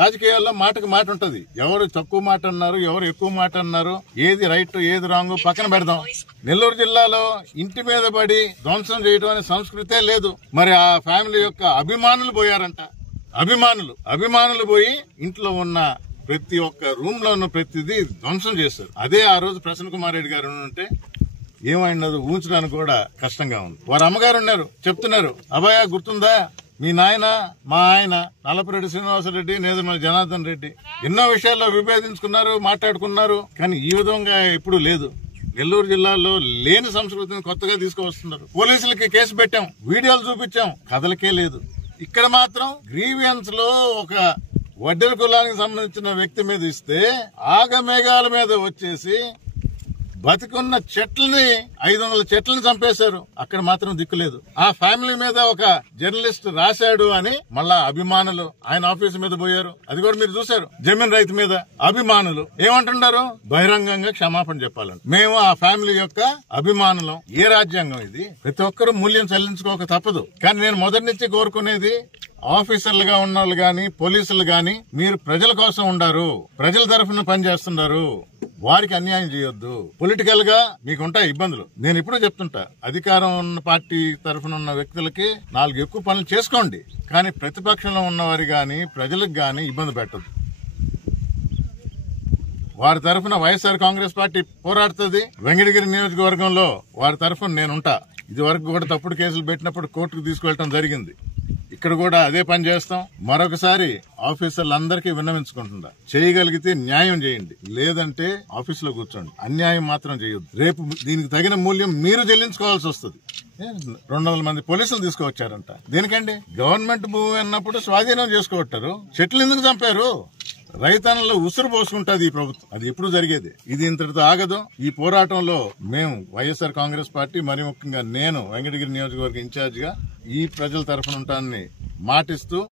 రాజకీయాల్లో మాటకు మాట ఉంటది. ఎవరు తక్కువ మాట అన్నారు, ఎవరు ఎక్కువ మాట అన్నారు, ఏది రైట్ ఏది రాంగ్ పక్కన పెడదాం. నెల్లూరు జిల్లాలో ఇంటి మీద పడి ధ్వంసం చేయడం అనే సంస్కృతే లేదు. మరి ఆ ఫ్యామిలీ యొక్క అభిమానులు పోయారంట. అభిమానులు పోయి ఇంట్లో ఉన్న ప్రతి ఒక్క రూమ్ లో ఉన్న ప్రతిదీ ధ్వంసం చేశారు. అదే ఆ రోజు ప్రసన్న కుమార్ రెడ్డి గారు ఉంటే ఏమైనది ఊహించడానికి కూడా కష్టంగా ఉంది. వారి అమ్మగారు ఉన్నారు, చెప్తున్నారు, అభయ గుర్తుందా, మీ నాయన మా ఆయన నల్లపురెడ్డి శ్రీనివాసరెడ్డి, నేదురుమల్లి జనార్దన్ రెడ్డి ఎన్నో విషయాల్లో విభేదించుకున్నారు, మాట్లాడుకున్నారు. కానీ ఈ విధంగా ఎప్పుడూ లేదు. నెల్లూరు జిల్లాలో లేని సంస్కృతిని కొత్తగా తీసుకువస్తున్నారు. పోలీసులకి కేసు పెట్టాం, వీడియోలు చూపించాం, కథలకే లేదు. ఇక్కడ మాత్రం గ్రీవియన్స్ లో ఒక వడ్డెర కులానికి సంబంధించిన వ్యక్తి మీద ఇస్తే ఆగమేఘాల మీద వచ్చేసి బతికున్న చెట్లని 500 చెట్లను చంపేశారు. అక్కడ మాత్రం దిక్కులేదు. ఆ ఫ్యామిలీ మీద ఒక జర్నలిస్ట్ రాశాడు అని మళ్ళా అభిమానులు ఆయన ఆఫీసు మీద పోయారు. అది కూడా మీరు చూశారు. జమీన్ రైతు మీద అభిమానులు ఏమంటున్నారు, బహిరంగంగా క్షమాపణ చెప్పాలని. మేము ఆ ఫ్యామిలీ యొక్క అభిమానులం. ఏ రాజ్యాంగం ఇది? ప్రతి ఒక్కరూ మూల్యం చెల్లించుకోక తప్పదు. కానీ నేను మొదటి నుంచి కోరుకునేది, ఆఫీసర్లుగా ఉన్న వాళ్ళు గాని, పోలీసులు గాని, మీరు ప్రజల కోసం ఉండారు, ప్రజల తరఫున పనిచేస్తున్నారు, వారికి అన్యాయం చేయొద్దు. పొలిటికల్ గా మీకుంటాయి ఇబ్బందులు. నేను ఇప్పుడు చెప్తుంటా, అధికారం ఉన్న పార్టీ తరఫున ఉన్న వ్యక్తులకి 4 ఎక్కువ పనులు చేసుకోండి, కానీ ప్రతిపక్షంలో ఉన్నవారి గాని ప్రజలకు గాని ఇబ్బంది పెట్టదు. వారి తరఫున వైఎస్ఆర్ కాంగ్రెస్ పార్టీ పోరాడుతుంది. వెంకటగిరి నియోజకవర్గంలో వారి తరఫున నేనుంటా. ఇది వరకు కూడా తప్పుడు కేసులు పెట్టినప్పుడు కోర్టుకు తీసుకువెళ్ళడం జరిగింది. ఇక్కడ కూడా అదే పని చేస్తాం. మరొకసారి ఆఫీసర్లందరికీ విన్నవించుకుంటుందా, చేయగలిగితే న్యాయం చేయండి, లేదంటే ఆఫీసులో కూర్చోండి. అన్యాయం మాత్రం చేయొద్దు. రేపు దీనికి తగిన మూల్యం మీరు చెల్లించుకోవాల్సి వస్తుంది. 200 మంది పోలీసులు తీసుకువచ్చారంట. దేనికండి? గవర్నమెంట్ భూమి అన్నప్పుడు స్వాధీనం చేసుకోవట్టారు. చెట్లు ఎందుకు చంపారు? రైతన్నలు ఉసురు పోసుకుంటుంది ఈ ప్రభుత్వం. అది ఎప్పుడు జరిగేది. ఇది ఇంతటితో ఆగదు. ఈ పోరాటంలో మేము వైఎస్ఆర్ కాంగ్రెస్ పార్టీ, మరి ముఖ్యంగా నేను వెంకటగిరి నియోజకవర్గ ఇన్ఛార్జిగా ఈ ప్రజల తరఫున ఉంటానని మాటిస్తూ